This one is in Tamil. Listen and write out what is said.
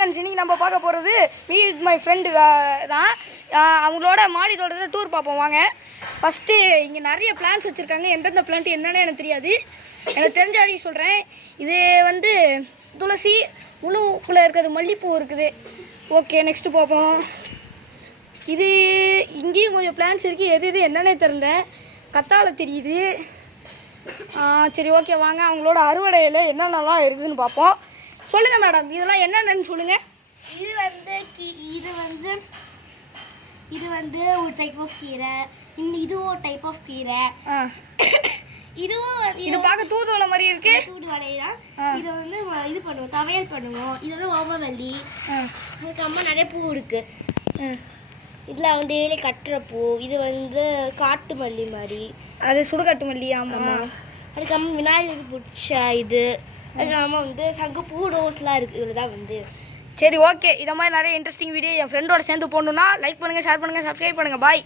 ஃப்ரெண்ட்ஸ் இன்னைக்கு நம்ம பார்க்க போகிறது மீ வித் மை ஃப்ரெண்டு தான். அவங்களோட மாடி தோட்டத்தில் டூர் பார்ப்போம் வாங்க. ஃபஸ்ட்டு இங்கே நிறைய பிளான்ஸ் வச்சுருக்காங்க. எந்தெந்த பிளான்ட் என்னென்னு எனக்கு தெரியாது. எனக்கு தெரிஞ்ச வரைக்கும் சொல்கிறேன். இது வந்து துளசி, முழுக்குள்ளே இருக்கிறது மல்லிகைப்பூ இருக்குது. ஓகே, நெக்ஸ்ட்டு பார்ப்போம். இது இங்கேயும் கொஞ்சம் பிளான்ஸ் இருக்குது. எது என்னன்னே தெரில. கத்தாழை தெரியுது. சரி ஓகே வாங்க, அவங்களோட அறுவடையில் என்னென்னலாம் இருக்குதுன்னு பார்ப்போம். சொல்லுங்கள் மேடம், இதெல்லாம் என்னென்னு சொல்லுங்கள். இது வந்து ஒரு டைப் ஆஃப் கீரை. இதுவும் ஒரு டைப் ஆஃப் கீரை. இது பார்க்க தூதுவளை மாதிரி இருக்கு. தூதுவளை தான். இது வந்து இது பண்ணுவோம், துவையல் பண்ணுவோம். இது வந்து ஓமவல்லி. அதுக்கப்புறமா நிறைய பூ இருக்கு. இதில் வந்து கட்டுற பூ. இது வந்து காட்டு மல்லி மாதிரி. அது சுடுகாட்டு மல்லி. ஆமாம். அதுக்கப்புறமா விநாயகருக்கு பிடிச்ச இது. அதுக்கப்புறமா வந்து சங்குப்பூ, ரோஸ்லாம் இருக்குது. இவ்வளோ தான் வந்து. சரி ஓகே, இதை மாதிரி நிறைய இன்ட்ரெஸ்டிங் வீடியோ என் ஃப்ரெண்டோட சேர்ந்து போடணுன்னா லைக் பண்ணுங்கள், ஷேர் பண்ணுங்கள், சப்ஸ்கிரைப் பண்ணுங்கள். பாய்.